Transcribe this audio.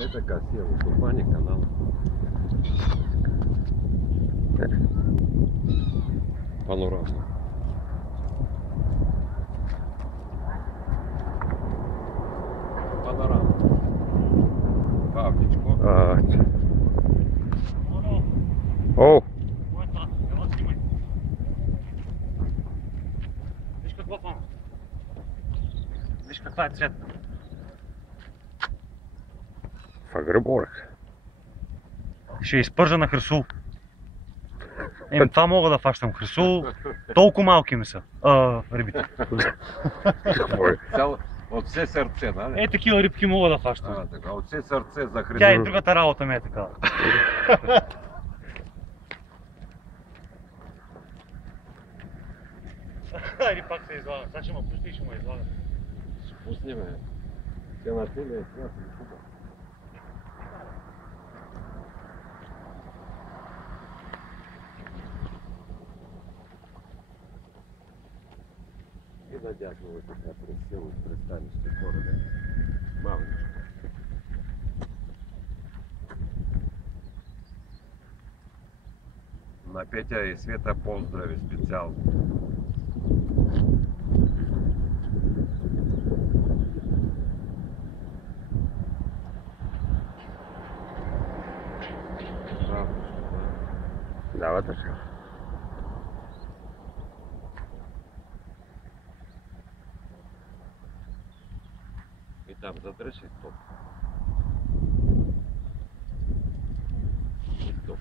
Это Кассиово, Купани, канал. Панорама. Панорама. Павличко. О! Виж какво пана. Виж каква е цветна. Фагреборг. Ще изпържа на хресул. Това мога да фащам. Хресул, толкова малки ми са. Рибите. Какво е? От все сърце, нали? Такива рибки мога да фащам. Така, от все сърце за хресул. Тя и другата работа ми е такава. Айде пак се излага. Сега ще ме пусти и ще ме излага. Ще пусни, бе. Те на теле е това, хубаво. И надяхнуло така през село, през станище кораbe. Малничко. На Петя и Света поздрави специално. Дава така. И там задръж и стоп. И стоп.